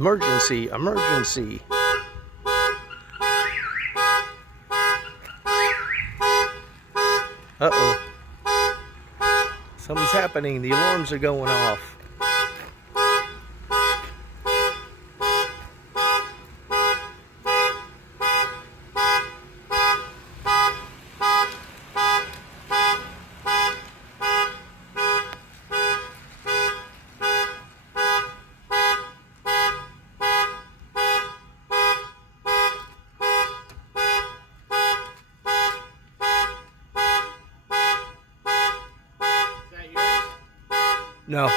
Emergency, emergency. Uh-oh. Something's happening. The alarms are going off. No.